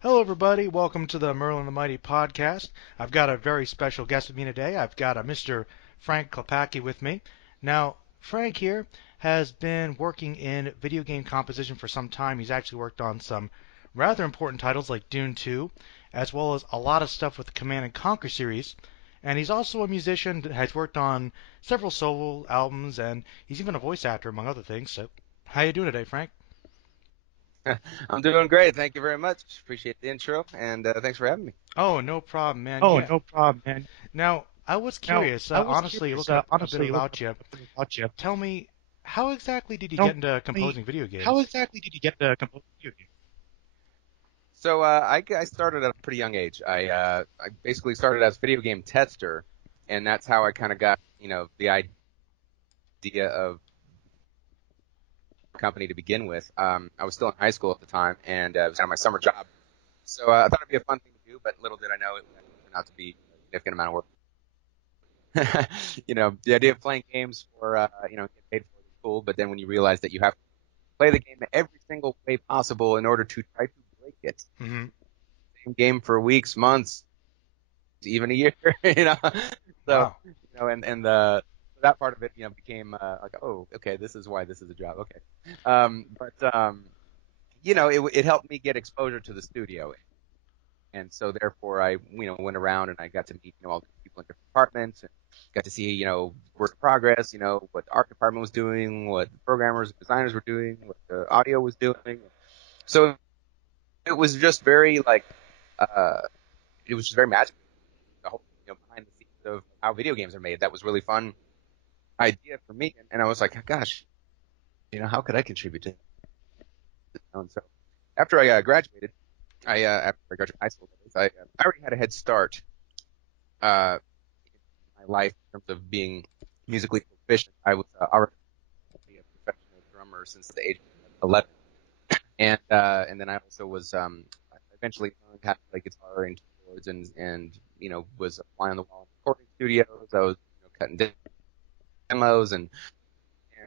Hello, everybody. Welcome to the Merlin the Mighty podcast. I've got a very special guest with me today. I've got a Mr. Frank Klepacki with me. Now, Frank here has been working in video game composition for some time. He's actually worked on some rather important titles like Dune 2, as well as a lot of stuff with the Command and Conquer series. And he's also a musician that has worked on several solo albums, and he's even a voice actor, among other things. So, how you doing today, Frank? I'm doing great. Thank you very much. Appreciate the intro, and thanks for having me. Oh, no problem, man. Oh, Yeah. no problem, man. Now, I was Now, curious, I was honestly, curious, looking up a bit honestly, looking about up you. a bit about you. Tell me, how exactly did you Tell get into me, composing video how games? exactly did you get to compose video games? So I started at a pretty young age. I basically started as a video game tester, and that's how I kind of got the idea of a company to begin with. I was still in high school at the time, and it was kind of my summer job. So I thought it'd be a fun thing to do, but little did I know it would turn out to be a significant amount of work. The idea of playing games for getting paid for it is cool, but then when you realize that you have to play the game every single way possible in order to try to break it. Mm-hmm. Same game for weeks, months, even a year, you know. So, Wow. and that part of it, became like, oh, okay, this is why this is a job. Okay. It helped me get exposure to the studio. And so therefore I, went around and I got to meet, all the people in different departments and got to see, work in progress, what the art department was doing, what the programmers, designers were doing, what the audio was doing. So it was just very it was just very magical. The whole, behind the scenes of how video games are made. That was really fun idea for me. And I was like, gosh, how could I contribute to this? And so after I graduated, after I graduated high school, I already had a head start in my life in terms of being musically proficient. I was already a professional drummer since the age of 11, and then I also was eventually learned how to play guitar and keyboards, and was a fly on the wall in recording studios. I was cutting demos, and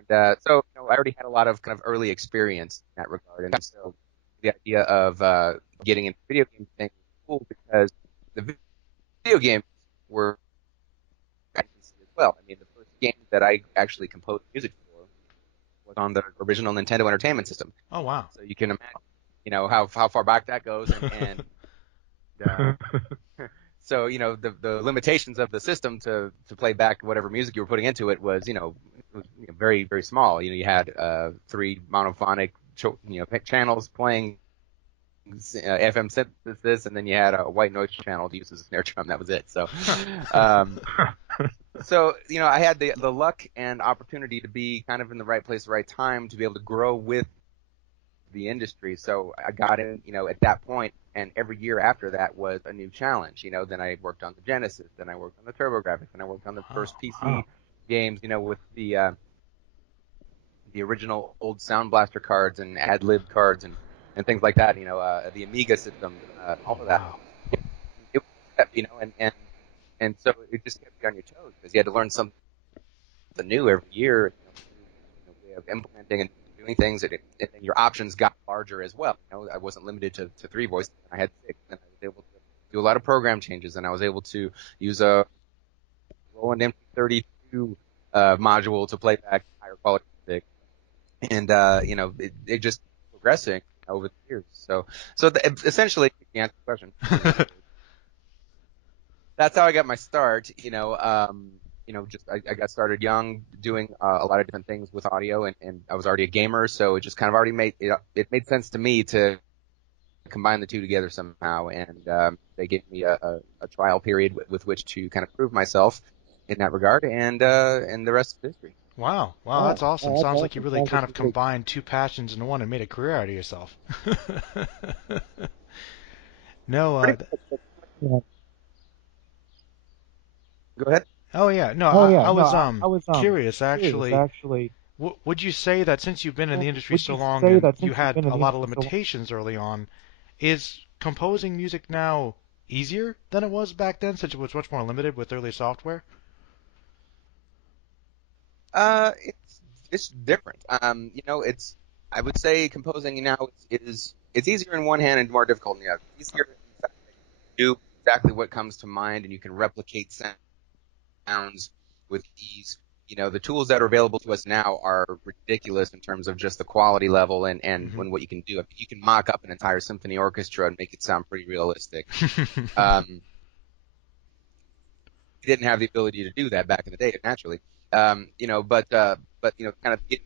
so I already had a lot of kind of early experience in that regard, and so the idea of getting into video game thing was cool because the video games were agency as well. I mean, the first game that I actually composed music for was on the original Nintendo Entertainment System. Oh, wow. So you can imagine, how far back that goes, and uh, so the limitations of the system to play back whatever music you were putting into it was very very small. You had 3 monophonic channels playing FM synthesis, and then you had a white noise channel to use as a snare drum. That was it. So, I had the luck and opportunity to be kind of in the right place, the right time to be able to grow with the industry. So I got in, at that point, and every year after that was a new challenge. Then I worked on the Genesis, then I worked on the TurboGrafx, then I worked on the first PC games, with the original old Sound Blaster cards and ad-lib cards and things like that, the Amiga system, all of that. Wow. It was, and so it just kept you on your toes because you had to learn something new every year, way of implementing and doing things, and then your options got larger as well. I wasn't limited to 3 voices. I had 6, and I was able to do a lot of program changes, and I was able to use a Roland MP32 module to play back higher quality music, and it just progressing over the years. So essentially, to answer the question, that's how I got my start. I got started young, doing a lot of different things with audio, and I was already a gamer, so it just kind of already made sense to me to combine the two together somehow. And they gave me a trial period with which to kind of prove myself in that regard, and the rest is history. Wow. Wow, that's awesome. Sounds like you really kind of combined 2 passions into one and made a career out of yourself. No, Yeah. Go ahead. oh yeah, no, Oh yeah, I no, was I was curious curious actually. actually. Would you say that since you've been in the industry Would so you long say and that you since you've had been in a the lot of industry so long? limitations early on, is composing music now easier than it was back then, since it was much more limited with early software? It's different. It's I would say composing now it's easier in one hand and more difficult in the other. It's easier in the fact that you do exactly what comes to mind and you can replicate sounds with ease. The tools that are available to us now are ridiculous in terms of just the quality level and Hmm. when what you can do. I mean, you can mock up an entire symphony orchestra and make it sound pretty realistic. Um, you didn't have the ability to do that back in the day, naturally. But kind of getting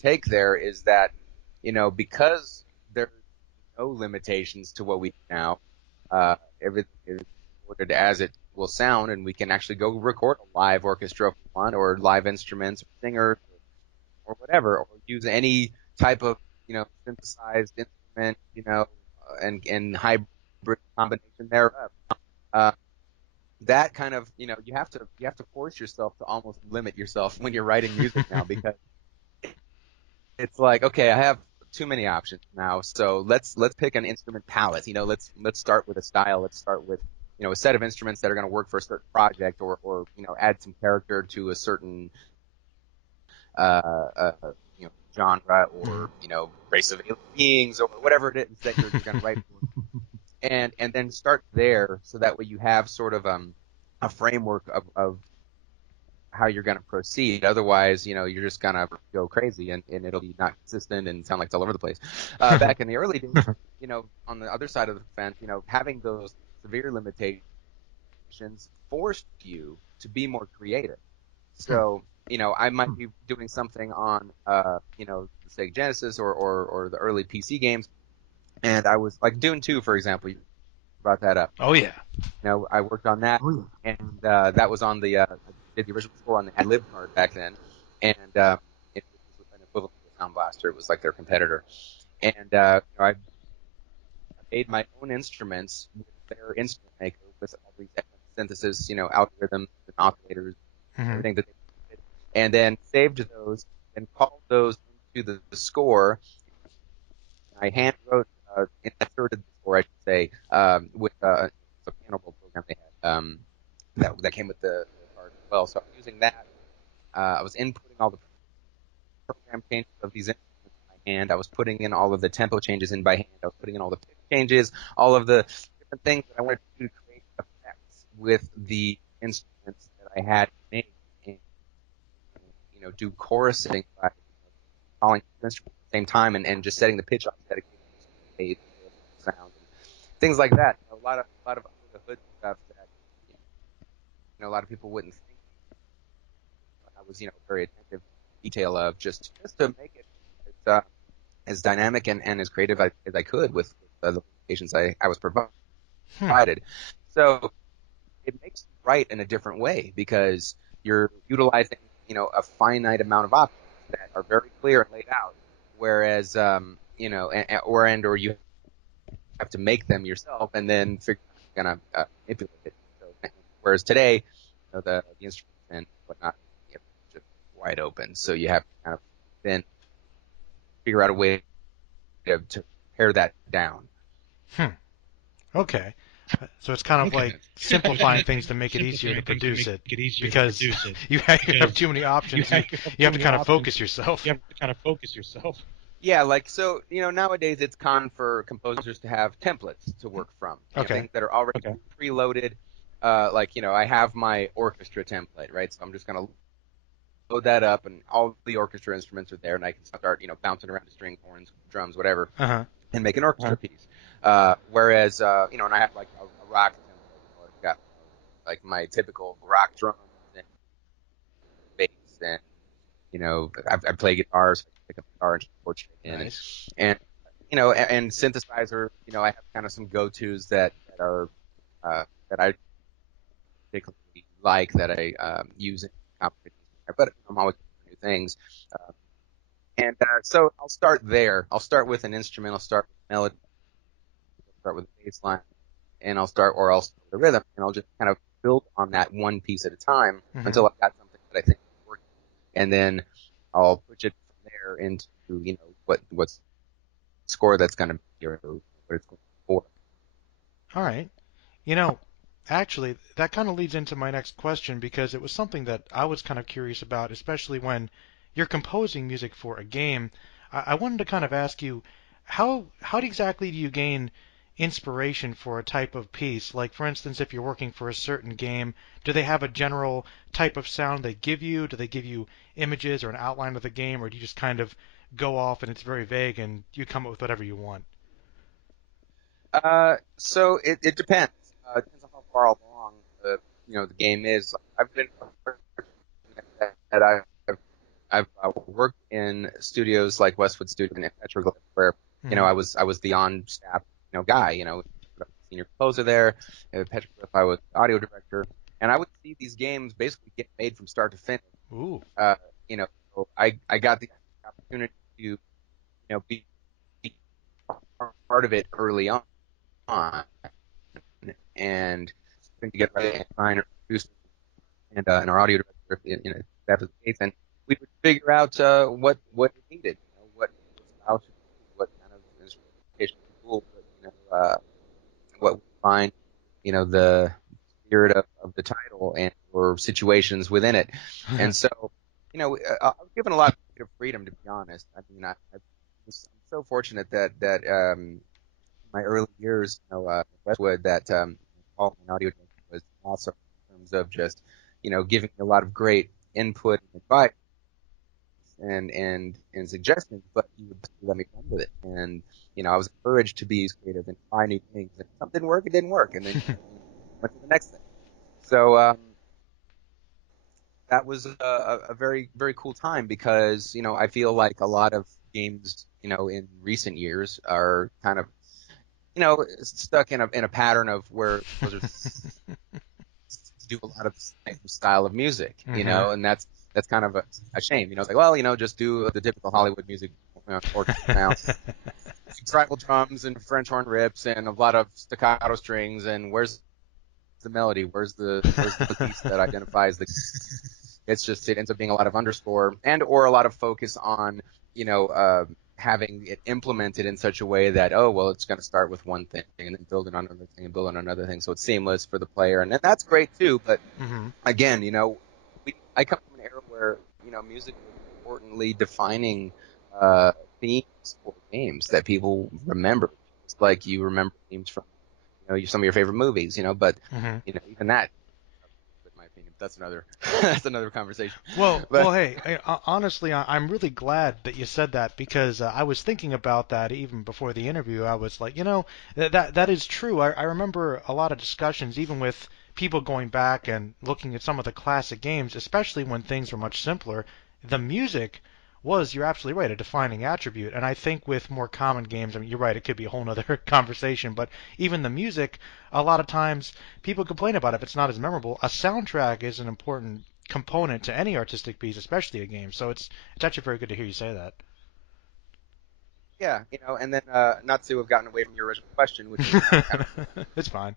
take there is that, because there's no limitations to what we do now, everything is recorded as it will sound, and we can actually go record a live orchestra if we want, or live instruments, or singers, or whatever, or use any type of, synthesized instrument, and hybrid combination thereof. Uh, that kind of, you have to force yourself to almost limit yourself when you're writing music now, because it's like, okay, I have too many options now, so let's pick an instrument palette. Let's start with a style. Let's start with, a set of instruments that are going to work for a certain project, or add some character to a certain uh, uh genre, or race of alien beings, or whatever it is that you're going to write for, and then start there, so that way you have sort of a framework of how you're going to proceed. Otherwise, you're just going to go crazy, and it'll be not consistent and sound like it's all over the place. Back in the early days, on the other side of the fence, having those severe limitations forced you to be more creative. Hmm. So, I might be doing something on, the Sega Genesis, or the early PC games, and I was like Dune 2, for example. You brought that up. Oh yeah. I worked on that, and that was on I did the original score on the ad lib card back then, and it was an equivalent to a Sound Blaster. It was like their competitor, and I made my own instruments with their instrument maker, with all these synthesis, algorithms and oscillators, Hmm. everything that they did, and then saved those and called those into the score. I hand wrote, inserted the score, I should say, with a piano roll program they had, that came with the card as well. So I'm using that. I was inputting all the program changes of these instruments by hand. I was putting in all of the tempo changes in by hand. I was putting in all the pitch changes, all of the different things that I wanted to do to create effects with the instruments that I had made, and do chorusing by calling the instruments at the same time, and just setting the pitch off dedicated sound, and things like that. A lot of under the hood stuff that a lot of people wouldn't think. I was very attentive to detail of, just to make it as dynamic and as creative as I could with the limitations I was Hmm. provided. So it makes you write in a different way, because you're utilizing a finite amount of options that are very clear and laid out, whereas or you have to make them yourself and then figure out how you're gonna manipulate it. So, whereas today, the instruments and whatnot, just wide open, so you have to kind of then figure out a way to pare that down. Hmm. Okay. So it's kind of like simplifying things to make it easier to Simplifying things to produce make it it easier to because produce it you have because too many options. You have you too have to many kind of options. focus yourself. You have to kind of focus yourself. Yeah, like, so, nowadays it's common for composers to have templates to work from. Okay. Things that are already preloaded. Like, I have my orchestra template, right? So I'm just gonna load that up, and all the orchestra instruments are there, and I can start, bouncing around the strings, horns, drums, whatever, Uh huh. and make an orchestra piece. Whereas, and I have like a rock template. I've got like my typical rock drums and bass, and I play guitar, so I can pick up guitar and chord straight in, and Nice. and and synthesizer. I have kind of some go-tos that are that I particularly like, that I use in competitions, but I'm always looking for new things. Uh, and So I'll start there. I'll start with an instrument. I'll start with melody. I'll start with a bass line, and I'll start with a rhythm, and I'll just kind of build on that one piece at a time Hmm. until I've got something that I think is working, and then I'll push it from there into what's score that's going to be, or what it's going for. All right. You know, actually, that kind of leads into my next question because it was something that I was kind of curious about, especially when you're composing music for a game. I wanted to kind of ask you, how exactly do you gain inspiration for a type of piece? Like, for instance, if you're working for a certain game, do they have a general type of sound they give you? Do they give you images or an outline of the game, or do you just kind of go off and it's very vague and you come up with whatever you want? So it depends. It depends on how far along the game is. Like, I've been fortunate that I've worked in studios like Westwood Studio and Petroglyph, where Hmm. I was the on staff guy. Senior composer there. At Petroglyph, I was audio director, and I would see these games basically get made from start to finish. Ooh. Uh, so I got the opportunity to be part of it early on, and putting together a designer, producer, and our audio director, that was the case, and we would figure out what it needed, what style should be, what kind of instrumentation tool, what we find, the spirit of the title and or situations within it, and so I was given a lot of creative freedom, to be honest. I mean, I'm so fortunate that my early years, Westwood, that Paul, my audio director, was awesome in terms of just, giving me a lot of great input and advice and suggestions, but he would let me run with it. And, I was encouraged to be creative and try new things. And if something didn't work, it didn't work. And then went to the next thing. So, that was a very, very cool time because, I feel like a lot of games, in recent years are kind of stuck in a pattern of where composers do a lot of the same style of music, Hmm. and that's kind of a shame. It's like, well, just do the typical Hollywood music, orchestra sound, tribal drums and French horn rips and a lot of staccato strings, and where's the melody? Where's the piece that identifies the? It ends up being a lot of underscore and or a lot of focus on having it implemented in such a way that, oh, well, it's going to start with one thing and then build on another thing and build on another thing, so it's seamless for the player, and that's great too. But Hmm. again, I come from an era where music was importantly defining themes for games that people remember. It's like you remember themes from some of your favorite movies, but Hmm. even that, in my opinion, that's another that's another conversation. Well, But hey, honestly, I'm really glad that you said that because I was thinking about that even before the interview. I was like, that is true. I remember a lot of discussions, even with people going back and looking at some of the classic games, especially when things were much simpler. The music was, you're absolutely right, a defining attribute. And I think with more common games, I mean, you're right, it could be a whole other conversation, but even the music, a lot of times people complain about it if it's not as memorable. A soundtrack is an important component to any artistic piece, especially a game. So it's actually very good to hear you say that. yeah, and then not to have gotten away from your original question, which is kind of It's fine.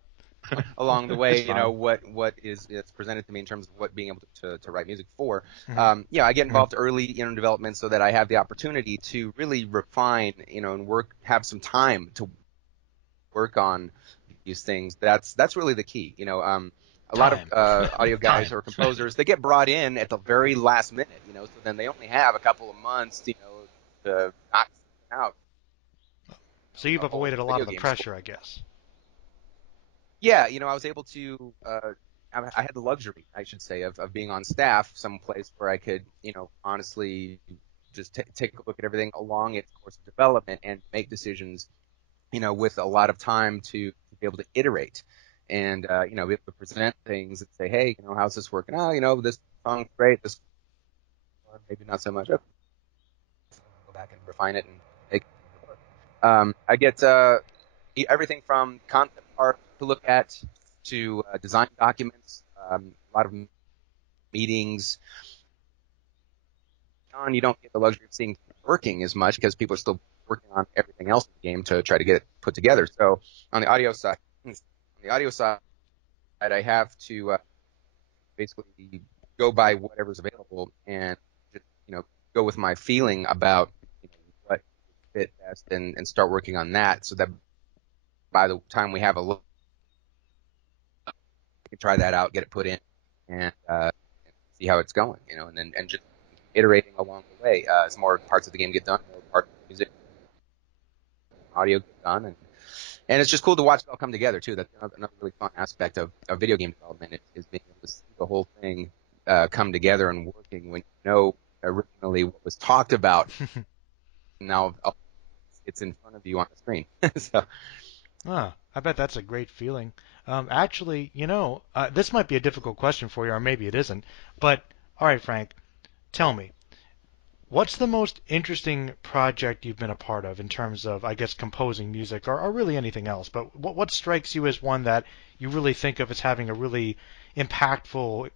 along the It's way, fine. what is it's presented to me in terms of what being able to write music for. Hmm. I get involved early in development so that I have the opportunity to really refine, and have some time to work on these things. That's really the key. A lot of Time. audio guys Time. or composers, they get brought in at the very last minute, so then they only have a couple of months, to knock something out, So you've a whole avoided a lot video of the game score. pressure, I guess. Yeah, I was able to. I had the luxury, I should say, of being on staff someplace where I could, honestly just take a look at everything along its course of development and make decisions, with a lot of time to be able to iterate and, be able to present things and say, hey, how's this working? Oh, this song's great. This one, maybe not so much. Okay, go back and refine it and make it work. I get everything from concept art to look at to design documents, a lot of meetings. You don't get the luxury of seeing working as much because people are still working on everything else in the game to try to get it put together. So on the audio side, I have to basically go by whatever's available and just, go with my feeling about what fit best and start working on that so that by the time we have a look, we can try that out, get it put in, and see how it's going, and then and just iterating along the way. As more parts of the game get done, more parts of the music, audio get done, and it's just cool to watch it all come together too. That's another really fun aspect of video game development is being able to see the whole thing come together and working when you know originally what was talked about. Now it's in front of you on the screen. So I bet that's a great feeling. Actually, this might be a difficult question for you, or maybe it isn't. But all right, Frank, tell me, what's the most interesting project you've been a part of in terms of, I guess, composing music or really anything else? But what strikes you as one that you really think of as having a really impactful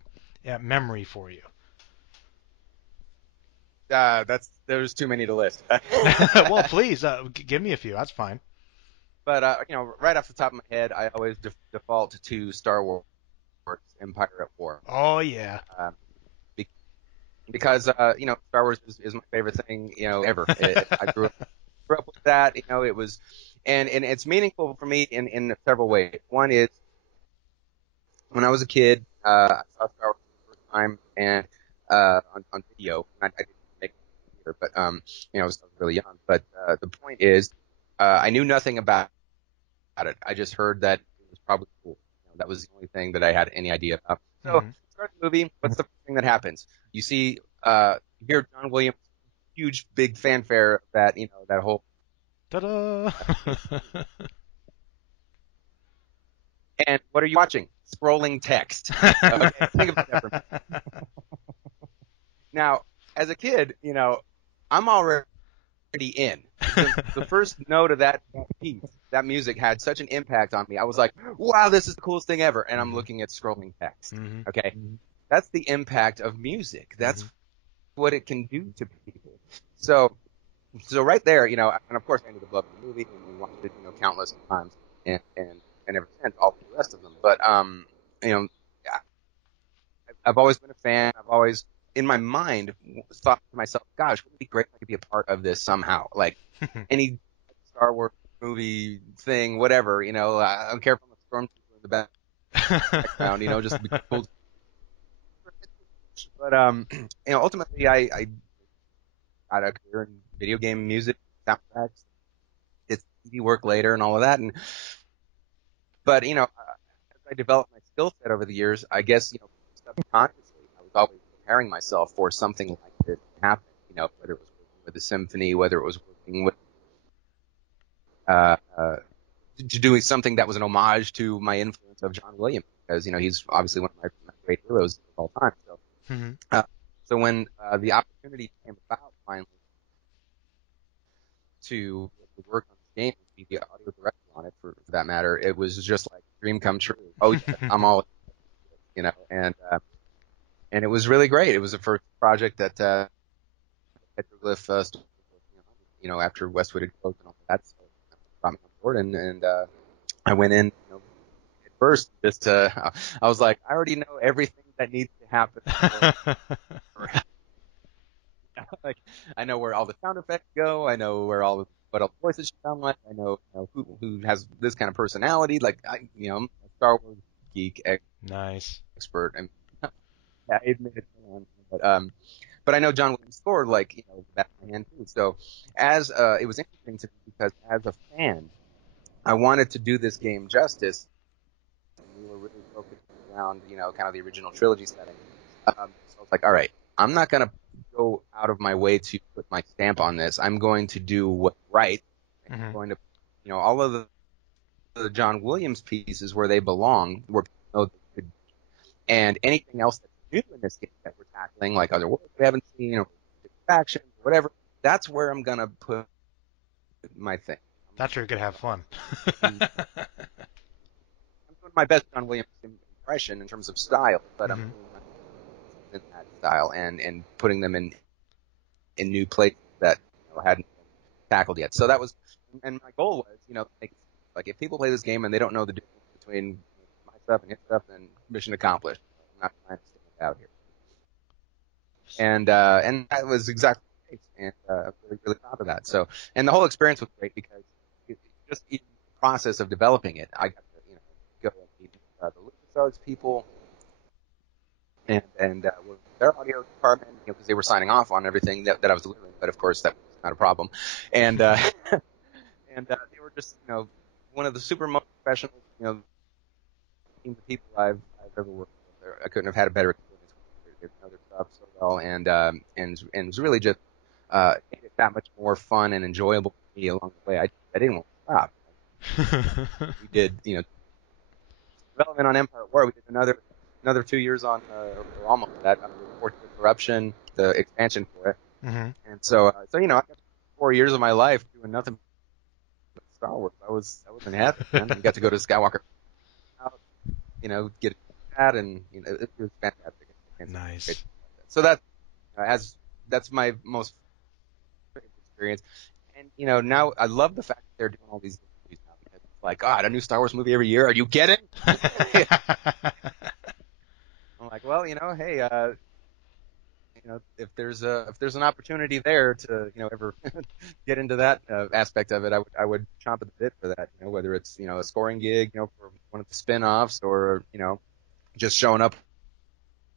memory for you? there's too many to list. Well, please, give me a few. That's fine. But right off the top of my head, I always default to Star Wars Empire at War. Oh yeah. Be- because Star Wars is my favorite thing ever. I grew up with that. It was, and it's meaningful for me in several ways. One is when I was a kid, I saw Star Wars for the first time and on video. I didn't make it either, but I was really young. But the point is, I knew nothing about it. I just heard that it was probably cool. That was the only thing that I had any idea about. So, start the movie. What's the first thing that happens? You see, you hear John Williams' huge, big fanfare that that whole. Ta-da! And what are you watching? Scrolling text. Okay, think about that for a minute. Now, as a kid, I'm already in. The first note of that piece, that music had such an impact on me. I was like, wow, this is the coolest thing ever. And I'm looking at scrolling text. Okay. That's the impact of music. That's what it can do to people. So right there, and of course I ended up loving the movie and watched it, countless times and ever since, all the rest of them. But, I've always been a fan. I've always, in my mind, thought to myself, gosh, wouldn't it be great if I could be a part of this somehow? Like any Star Wars movie thing, whatever, I don't care if I'm a stormtrooper in the background, just to be cool. But, ultimately I got a career in video game music, soundtracks, did TV work later and all of that. But, as I developed my skill set over the years, I guess, subconsciously, I was always preparing myself for something like this to happen, whether it was working with a symphony, whether it was working with, to doing something that was an homage to my influence of John Williams, because, he's obviously one of my great heroes of all time. So, so when, the opportunity came about finally to work on this game and be the audio director on it for that matter, it was just like a dream come true. Oh, yeah, I'm all, and it was really great. It was the first project that Petroglyph after Westwood had closed and all that, so brought me on board, and I went in at first just I was like, I already know everything that needs to happen. Like, I know where all the sound effects go. I know where what all the voices should sound like. I know, who has this kind of personality. Like, I'm a Star Wars geek expert, and I admit it. But I know John Williams scored back of my hand too. So as it was interesting to me because as a fan, I wanted to do this game justice. And we were really focused around kind of the original trilogy setting. So I was like, all right, I'm not gonna go out of my way to put my stamp on this. I'm going to do what's right. I'm going to, all of the John Williams pieces where they belong, where people know they could be. And anything else that's new in this game that we're tackling, like other worlds we haven't seen, or factions, or whatever, that's where I'm gonna put my thing. That's where you could have fun. I'm doing my best John Williams impression in terms of style, but I'm doing my best in that style and putting them in new places that hadn't been tackled yet. So that was, and my goal was, like if people play this game and they don't know the difference between my stuff and his stuff, then mission accomplished. I'm not trying to stand out here. And that was exactly the case, and I'm really, really proud of that. So, and the whole experience was great because just in the process of developing it, I got to, go and meet the LucasArts people, and with their audio department, because they were signing off on everything that I was delivering. But of course, that was not a problem. And and they were just, one of the super most professional, teams of people I've ever worked with. I couldn't have had a better experience with. They know their stuff so well, and it was really just made it that much more fun and enjoyable for me along the way. I didn't want to stop. We did, development on Empire at War. We did another 2 years on, or almost that, Fortune of Corruption, the expansion for it. hmm And so I got 4 years of my life doing nothing but Star Wars. I wasn't happy, man. I got to go to Skywalker House, get that, and it was fantastic. Nice. So that's my most favorite experience. And now I love the fact that they're doing all these movies now, because it's like, God, a new Star Wars movie every year. Are you kidding? I'm like, well, hey, if there's an opportunity there to ever get into that aspect of it, I would chomp at the bit for that. Whether it's a scoring gig, for one of the spin-offs, or just showing up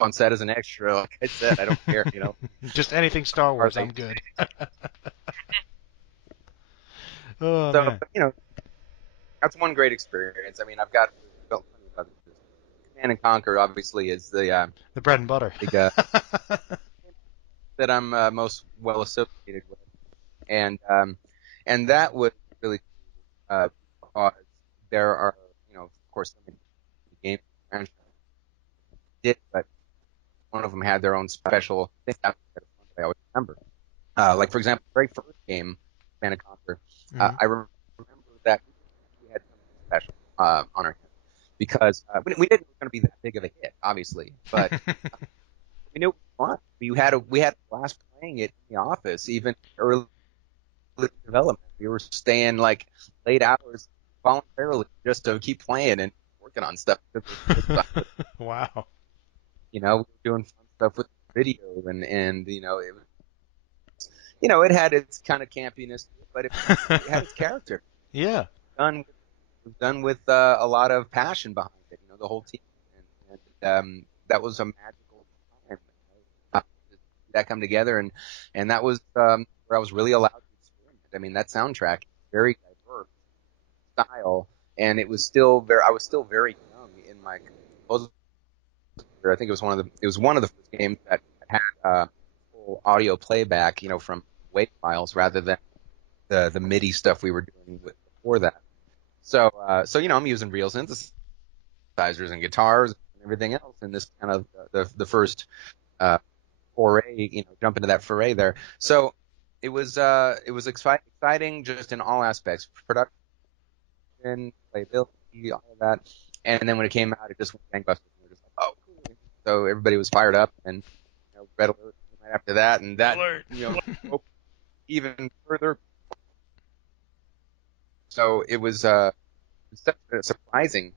on set as an extra. Like I said, I don't care. Just anything Star Are Wars, they? I'm good. Oh So man, that's one great experience. I mean, I've got felt plenty of others. Command and Conquer obviously is the the bread and butter. big that I'm most well associated with, and that was really because there are of course so many games franchises did, but one of them had their own special thing that I always remember. Like for example, the very first game, Command and Conquer, hmm I remember that we had something special on our hands because we didn't know it was going to be that big of a hit, obviously, but we knew it was fun. We had a blast playing it in the office, even early development. We were staying like late hours voluntarily just to keep playing and working on stuff. Wow. We were doing fun stuff with video, and it had its kind of campiness, to it, but it had its character. Yeah. Done it was done with a lot of passion behind it. The whole team, and that was a magical time. That come together, and that was where I was really allowed to experiment. I mean, that soundtrack is very diverse style, and I was still very young in my composer. I think it was one of the first games that had full audio playback, from WAV files rather than the MIDI stuff we were doing before that. So I'm using real synthesizers and guitars and everything else in this kind of the first uh, foray, jump into that foray there. So it was exciting just in all aspects, production, playability, all of that. And then when it came out, it just went gangbusters. We were just like, oh, cool. So everybody was fired up, and Red Alert came right after that, and that Alert. opened even further. So it was such a surprising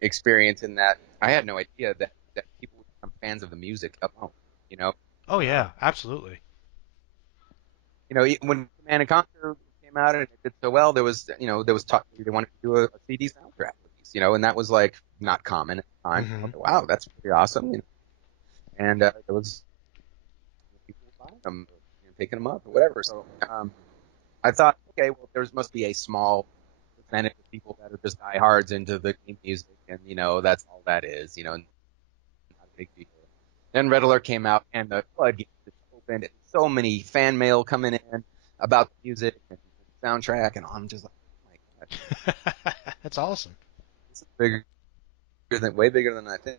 experience in that I had no idea that people would become fans of the music alone. You know, Oh yeah, absolutely. When Command and Conquer came out and it did so well, there was talk they wanted to do a CD soundtrack release, and that was like not common at the time. I hmm was like, wow, that's pretty awesome. And there was people buying them, picking them up or whatever. So I thought, okay, well, there must be a small percentage of people that are just diehards into the game music, and that's all that is, not a big deal. Then Red Alert came out, and the floodgates just opened, and so many fan mail coming in about the music and the soundtrack, and I'm just like, oh my god, That's awesome. this is way bigger than I think.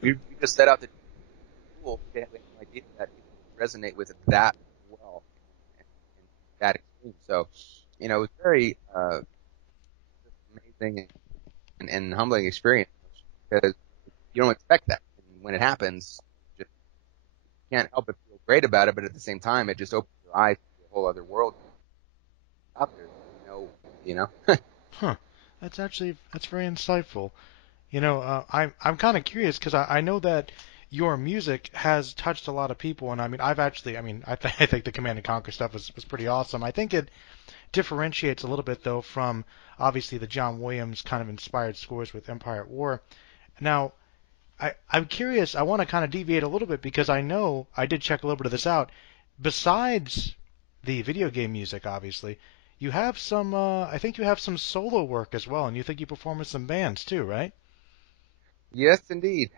We just set out to do cool. We had no idea that it would resonate with it that well and that extreme. So, it was very amazing and humbling experience because you don't expect that. And when it happens, you just can't help but feel great about it. But at the same time, it just opens your eyes to a whole other world out there. You know. Huh. That's very insightful. I'm kind of curious because I know that your music has touched a lot of people, and I mean, I think the Command and Conquer stuff was pretty awesome. I think it differentiates a little bit though from obviously the John Williams kind of inspired scores with Empire at War. Now, I'm curious. I want to kind of deviate a little bit because I know I did check a little bit of this out. Besides the video game music, obviously, you have some. I think you have some solo work as well, and you think you perform with some bands too, right? Yes, indeed.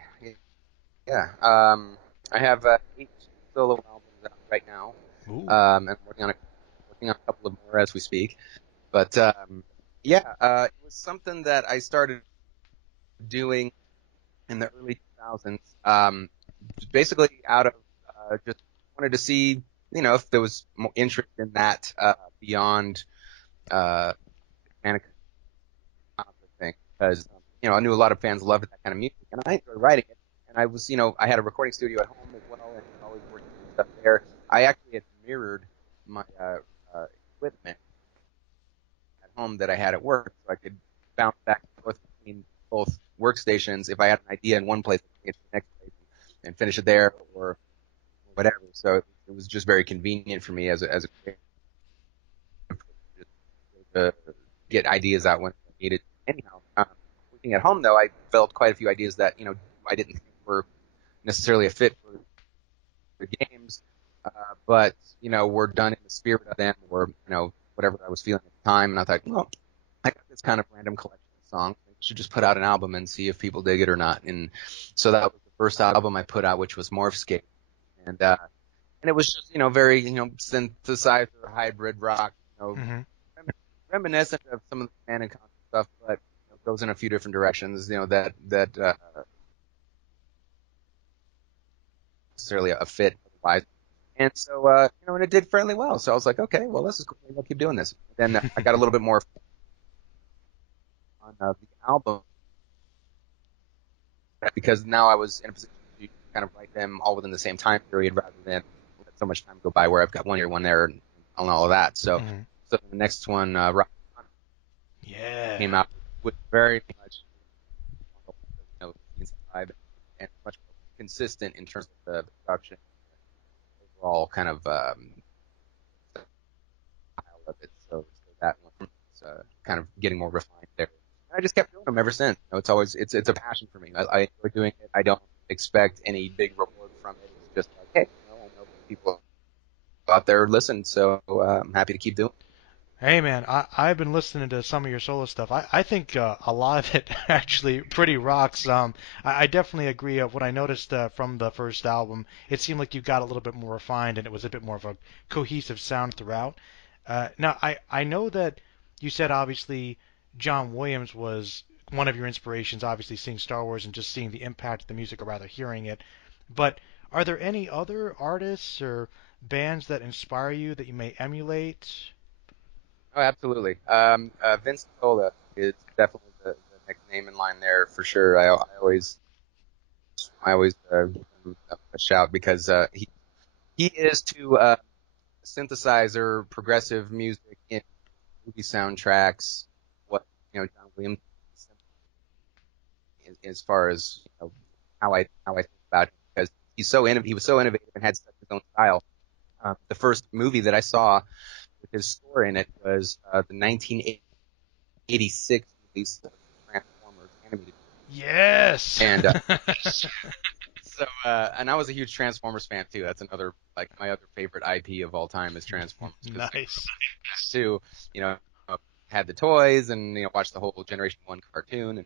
Yeah. I have 8 solo albums out right now. Ooh. And I'm working on a couple of more as we speak. But yeah, it was something that I started doing in the early 2000s. Basically out of just wanted to see, if there was more interest in that beyond mechanical thing, because I knew a lot of fans loved that kind of music, and I enjoyed writing it. And I was, I had a recording studio at home as well, and always working on stuff there. I actually had mirrored my equipment at home that I had at work, so I could bounce back and forth between both workstations. If I had an idea in one place, I could get to the next place and finish it there, or whatever. So it was just very convenient for me as a creative to get ideas out when I needed. Anyhow, working at home though, I developed quite a few ideas that I didn't think were necessarily a fit for the games, but were done in the spirit of them, or whatever I was feeling at the time. And I thought, well, I got this kind of random collection of songs. I should just put out an album and see if people dig it or not. And so that was the first album I put out, which was Morphscape. And it was just, very, synthesizer, hybrid rock, Hmm. reminiscent of some of the Panic stuff, but goes in a few different directions, that necessarily a fit otherwise. And so, and it did fairly well. So I was like, okay, well, this is cool. Maybe I'll keep doing this. Then I got a little bit more on the album because now I was in a position to kind of write them all within the same time period rather than let so much time go by where I've got one here, one there, and all of that. So, Hmm. so the next one, Rock Yeah. came out with very much, vibe and much more consistent in terms of the production, overall kind of style of it. So that one is kind of getting more refined there. And I just kept doing them ever since. It's always it's a passion for me. I enjoy doing it. I don't expect any big reward from it. It's just like, hey, I know people out there listen, so I'm happy to keep doing it. Hey man, I've been listening to some of your solo stuff. I think a lot of it actually pretty rocks. I definitely agree. What I noticed from the first album, it seemed like you got a little bit more refined and it was a bit more of a cohesive sound throughout. Now I know that you said obviously John Williams was one of your inspirations, obviously seeing Star Wars and just seeing the impact of the music, or rather hearing it. But are there any other artists or bands that inspire you that you may emulate? Oh, absolutely. Vince Cola is definitely the next name in line there for sure. I always give him a shout because he is to synthesizer progressive music in movie soundtracks. What John Williams, as far as how I think about him, because he was so innovative and had such his own style. The first movie that I saw with his score in it was the 1986 release of Transformers animated, Yes. and so and I was a huge Transformers fan too. That's another, like, my other favorite IP of all time is Transformers, because Nice. too, had the toys and watched the whole Generation One cartoon,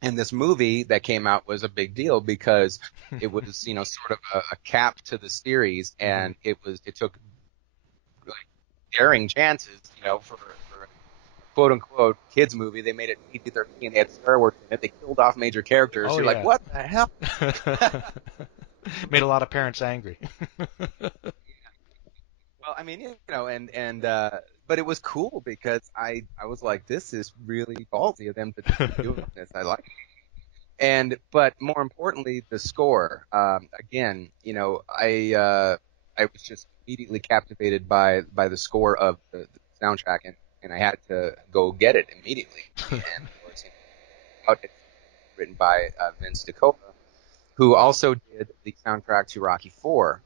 and this movie that came out was a big deal because it was sort of a cap to the series, and it took like daring chances, for a quote unquote kids movie. They made it PG-13. They had Star Wars in it. They killed off major characters. Oh You're like, yeah. what the hell? Made a lot of parents angry. Well, I mean, but it was cool because I was like, this is really ballsy of them to be doing this. I like it. But more importantly, the score. Again, I was just immediately captivated by the score of the soundtrack, and I had to go get it immediately. And of course, it's written by Vince DiCola, who also did the soundtrack to Rocky IV.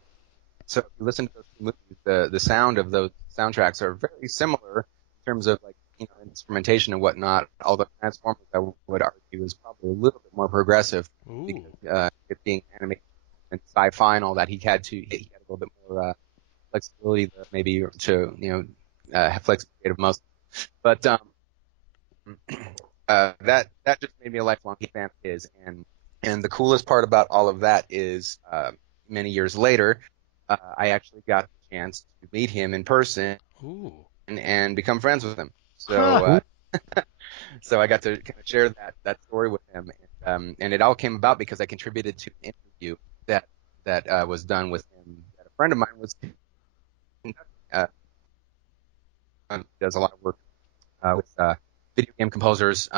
So if you listen to those two movies, the sound of those soundtracks are very similar in terms of like instrumentation and whatnot. Although Transformers, I would argue, is probably a little bit more progressive Ooh. because it being animated and sci-fi and all that, he had a little bit more flexibility maybe to have flexibility of most. But that just made me a lifelong fan of his. And the coolest part about all of that is many years later, I actually got the chance to meet him in person Ooh. and become friends with him. Huh. So I got to kind of share that story with him, and it all came about because I contributed to an interview that was done with him. That a friend of mine was uh, does a lot of work with video game composers.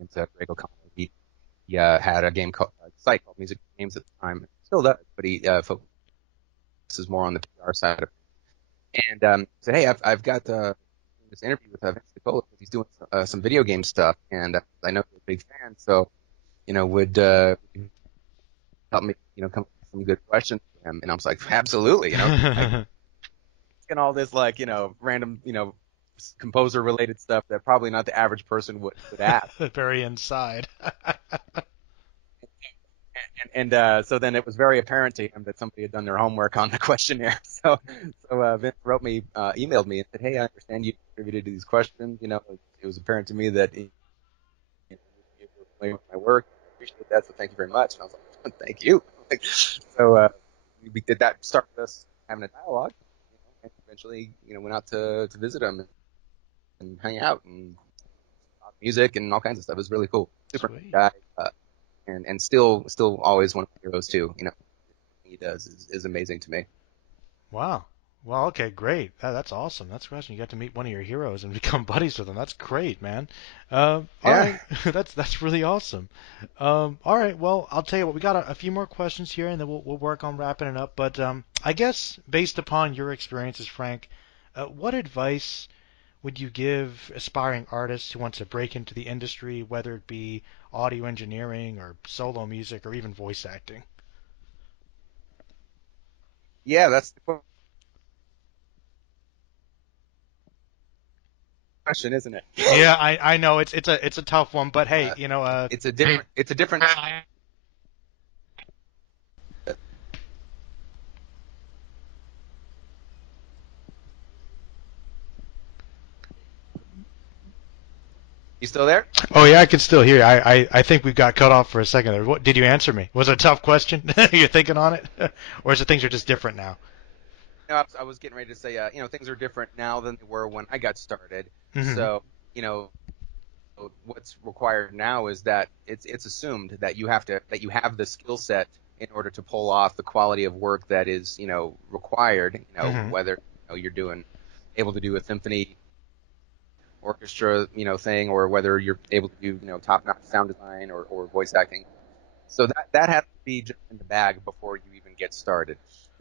It's Greg O'Connor. He had a site called Music Games at the time, still does, but he focuses more on the PR side of it. And said, hey, I've got this interview with Vince Nicola because he's doing some video game stuff, and I know you're a big fan, so would you help me come up with some good questions for him? And I was like, absolutely, like asking all this like random composer related stuff that probably not the average person would ask. Very inside. And so then it was very apparent to him that somebody had done their homework on the questionnaire. So Vince emailed me and said, hey, I understand you contributed to these questions. It was apparent to me that you were familiar with my work. I appreciate that, so thank you very much. And I was like, thank you. So we did that, started us having a dialogue, and eventually, went out to visit him and hang out and talk music and all kinds of stuff. It was really cool. Super nice Sweet. guy. And still always one of my heroes too. He does is amazing to me. Wow. Well, okay, great. That's awesome. That's awesome. You got to meet one of your heroes and become buddies with him. That's great, man. All Yeah. right, that's really awesome. All right, well, I'll tell you what. We got a few more questions here, and then we'll work on wrapping it up. But I guess based upon your experiences, Frank, what advice would you give aspiring artists who want to break into the industry, whether it be audio engineering or solo music or even voice acting? Yeah, that's the question, isn't it? Yeah, I know it's a tough one, but hey, Uh, you know, it's a different. You still there? oh yeah, I can still hear you. I think we got cut off for a second there. What did you answer me? Was it a tough question? You're thinking on it, or is it things are just different now? No, I was getting ready to say, things are different now than they were when I got started. Hmm. So, what's required now is that it's assumed that you have the skill set in order to pull off the quality of work that is, required, Hmm. whether you're able to do a symphony orchestra, thing, or whether you're able to do, top-notch sound design or voice acting. So that has to be just in the bag before you even get started.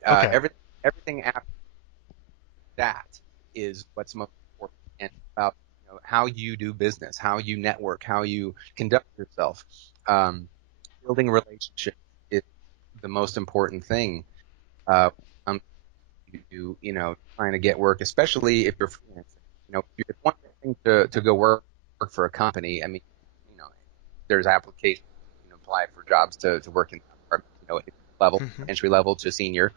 Okay. Everything after that is what's most important, and about how you do business, how you network, how you conduct yourself. Um, Building relationships is the most important thing. Um, trying to get work, especially if you're freelancing. It's one thing to go work for a company. I mean, you know, there's applications you can apply for jobs to work in that department, Hmm. entry level to senior.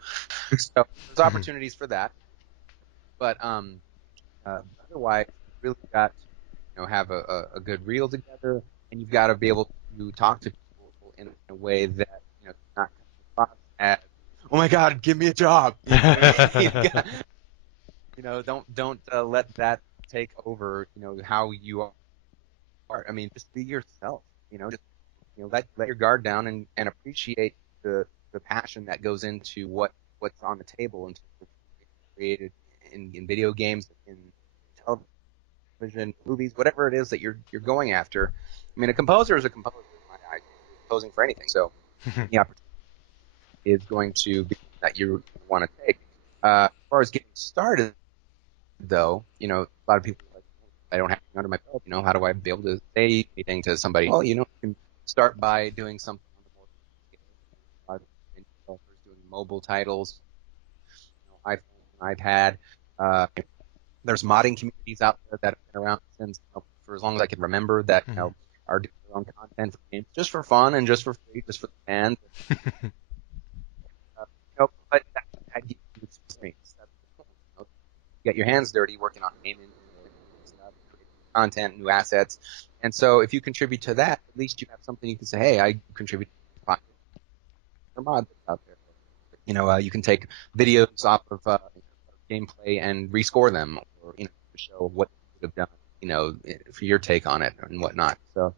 So there's Hmm. opportunities for that. But otherwise, you really got to have a good reel together, and you've got to be able to talk to people in a way that not come across as, oh my God, give me a job. You know what I mean? Don't let that take over. How you are. I mean, just be yourself. Just let your guard down and appreciate the passion that goes into what's on the table and created in video games, in television, movies, whatever it is that you're going after. I mean, a composer is a composer in my eyes, composing for anything. So any opportunity is going to be that you want to take. As far as getting started, though, a lot of people are like, I don't have anything under my belt. How do I be able to say anything to somebody? Well, you can start by doing something on the more scale. A lot of developers doing mobile titles, iPhone, iPad. There's modding communities out there that have been around since for as long as I can remember that are doing their own content for games just for fun and just for free, just for the fans. But that gives you experience. That's the point. You get your hands dirty working on gaming stuff, creating content, new assets, and so if you contribute to that, at least you have something you can say, hey, I contribute to the mods out there. You can take videos off of gameplay and rescore them, or show what you could have done, for your take on it and whatnot. So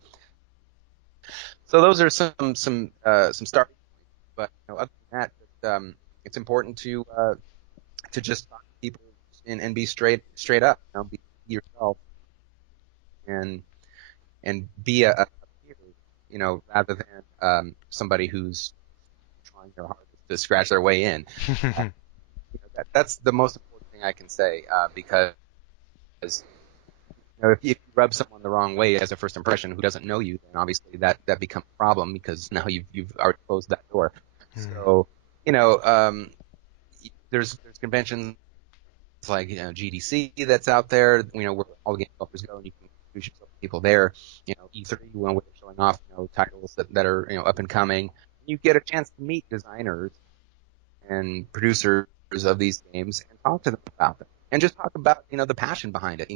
those are some starting points. But other than that, it's important to just talk to people and be straight up, be yourself and be a peer, rather than somebody who's trying their hardest to scratch their way in. That's the most important thing I can say, because if you rub someone the wrong way as a first impression who doesn't know you, then obviously that becomes a problem because now you've already closed that door. So there's conventions like GDC that's out there, where all the game developers go and you can introduce yourself to people there. E3 where they're showing off titles that are up and coming. You get a chance to meet designers and producers of these games and talk to them about them and just talk about the passion behind it.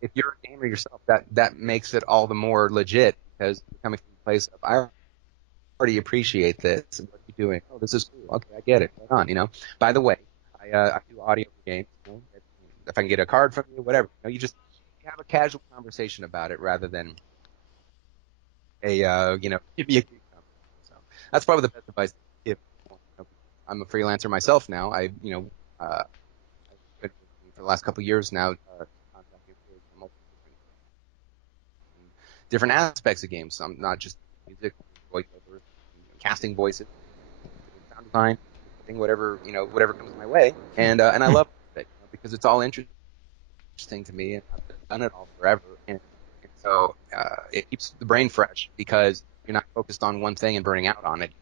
If you're a gamer yourself, that makes it all the more legit because you're coming from a place of I already appreciate this and what you're doing. Oh, this is cool. Okay, I get it. Right on. By the way, I do audio for games. If I can get a card from you, whatever. You have a casual conversation about it rather than give me a cue. So that's probably the best advice I give. I'm a freelancer myself now. I've been for the last couple of years now, contracting for multiple different aspects of games. So I'm not just music, voiceover, casting voices, sound design, whatever comes my way, and I love it because it's all interesting to me, and I've done it all forever, and so it keeps the brain fresh because you're not focused on one thing and burning out on it.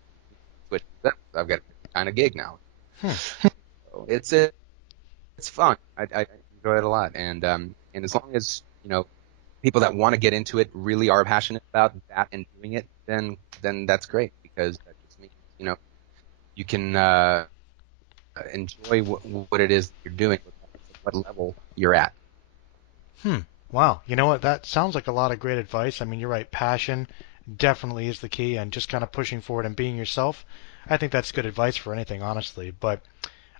Switch it up. I've got a kind of gig now. So it's fun. I enjoy it a lot, and as long as people that want to get into it really are passionate about that and doing it, then that's great because that just means you can enjoy what it is you're doing, what level you're at. Wow. You know what? That sounds like a lot of great advice. I mean, you're right. Passion definitely is the key, and just kind of pushing forward and being yourself. I think that's good advice for anything, honestly. But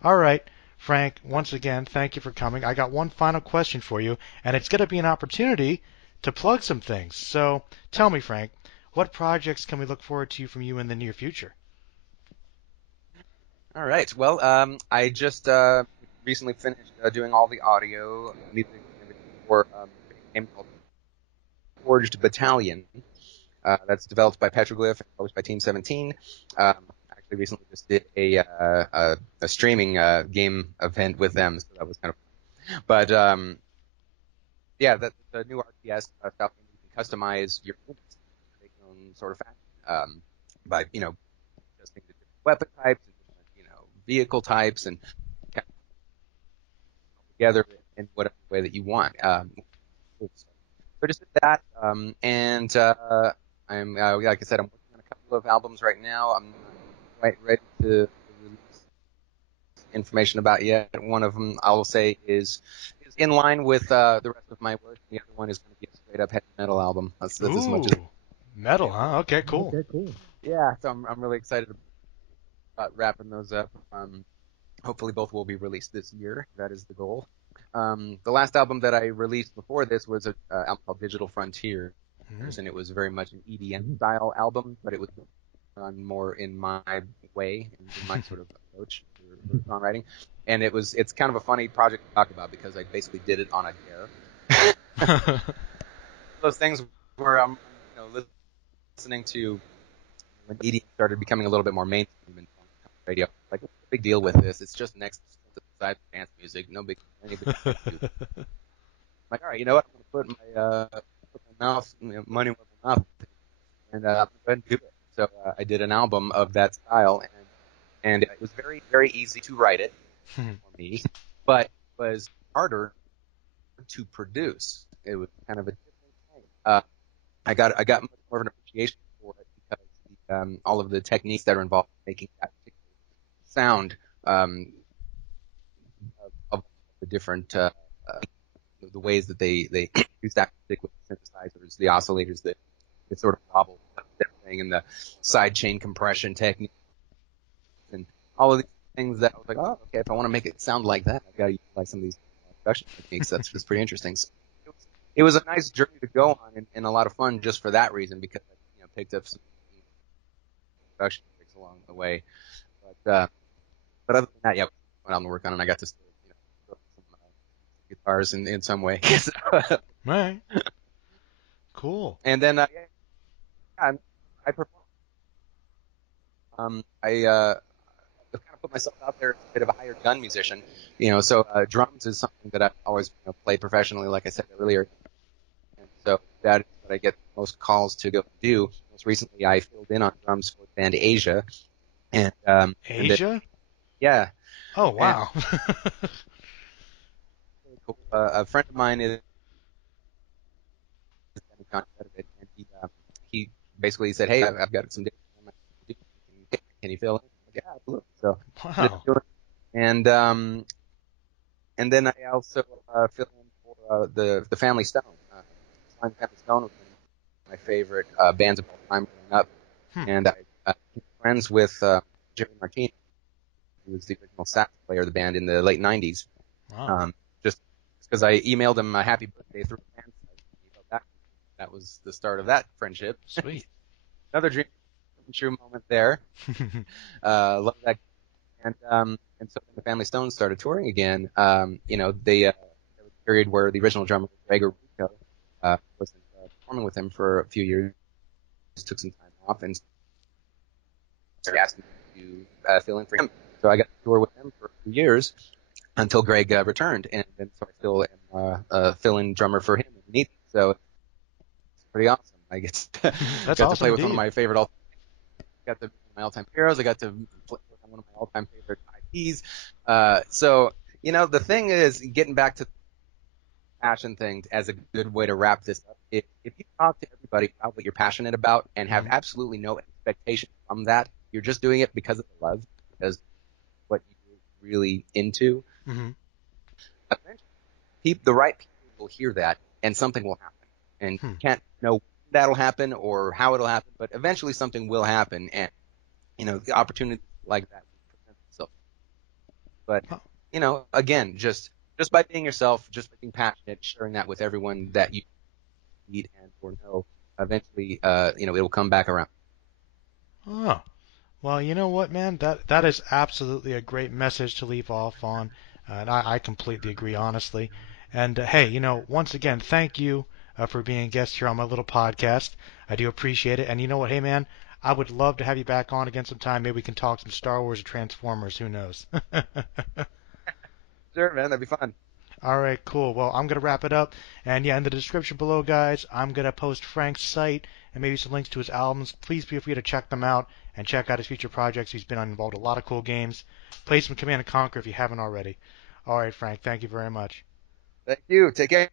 all right, Frank, once again, thank you for coming. I got one final question for you, and it's going to be an opportunity to plug some things. So tell me, Frank, what projects can we look forward to from you in the near future? All right. Well, I just recently finished doing all the audio, music, and everything for a game called Forged Battalion. That's developed by Petroglyph and published by Team 17. Actually, recently just did a streaming game event with them, so that was kind of fun. But that's a new RTS style game. You can customize your units in your own sort of fashion by adjusting the different weapon types and different vehicle types and kind of together in whatever way that you want. So just did that, and I'm like I said, I'm working on a couple of albums right now. I'm not quite ready to release information about yet. One of them I will say is in line with the rest of my work. The other one is going to be a straight up heavy metal album. That's as much as metal, huh? Okay, cool. Yeah, so I'm really excited about wrapping those up. Hopefully both will be released this year. That is the goal. The last album that I released before this was an album called Digital Frontier, and it was very much an EDM style album, but it was done more in my way, in my sort of approach for songwriting. And it's kind of a funny project to talk about because I basically did it on a dare. Those things where I'm listening to when EDM started becoming a little bit more mainstream in radio. Like, what's the big deal with this? It's just next side dance music. No big deal. Like, all right, you know what? I'm going to put my mouth, money where my mouth is, and I'm going to go ahead and do it. So I did an album of that style, and it was very, very easy to write it for me, but it was harder to produce. It was kind of a different thing. I got much more of an appreciation for it because all of the techniques that are involved in making that particular sound of the different the ways that they use that particular synthesizers, the oscillators that sort of wobble everything, and the side chain compression technique, and all of these things that I was like, oh, okay, if I want to make it sound like that, I've got to utilize some of these production techniques. That's just pretty interesting. So it was a nice journey to go on, and a lot of fun just for that reason, because I picked up some production tricks along the way. But other than that, yeah, went out and worked on it, and I got to throw some guitars in some way. All right. Cool. And then I performed. I kind of put myself out there as a bit of a hired gun musician, so drums is something that I've always played professionally, like I said earlier. And so that is what I get most calls to go do. Most recently, I filled in on drums for the band Asia. And Asia? Yeah. Oh, wow. A friend of mine is in contact with it, and he basically said, "Hey, I've got some different can you fill in?" I'm like, yeah, absolutely. So Wow. and then I also fill in for the Family Stone. Family Stone was one of my favorite bands of all time growing up, and I became friends with Jerry Martinez, who was the original sax player of the band in the late '90s. Wow. Just because I emailed him a happy birthday through a fan site. That was the start of that friendship. Sweet. Another dream come true moment there. Love that. And so when the Family Stone started touring again, there was a period where the original drummer, Greg Rico, wasn't performing with him for a few years. Just took some time off and started asking me to fill in for him. So I got to tour with him for a few years until Greg returned, and then so I still am a fill-in drummer for him. So it's pretty awesome. I get to, That's got awesome to play with indeed. one of my favorite got to one of my all-time heroes. I got to play with one of my all-time favorite IPs. So the thing is, getting back to the passion thing as a good way to wrap this up. If you talk to everybody about what you're passionate about and have absolutely no expectation from that, you're just doing it because of the love, because what you're really into. Mm-hmm. Eventually, the right people will hear that, and something will happen. And you can't know when that'll happen or how it'll happen, but eventually something will happen, and the opportunity like that will present itself. But again, just by being yourself, just by being passionate, sharing that with everyone that you meet and or know, eventually, it'll come back around. Oh. Well, you know what, man? That is absolutely a great message to leave off on, and I completely agree, honestly. And hey, once again, thank you for being a guest here on my little podcast. I do appreciate it. And you know what, hey, man, I would love to have you back on again sometime. Maybe we can talk some Star Wars or Transformers. Who knows? Sure, man, that'd be fun. All right, cool. Well, I'm going to wrap it up. And yeah, in the description below, guys, I'm going to post Frank's site and maybe some links to his albums. Please feel free to check them out and check out his future projects. He's been involved in a lot of cool games. Play some Command & Conquer if you haven't already. All right, Frank, thank you very much. Thank you. Take care.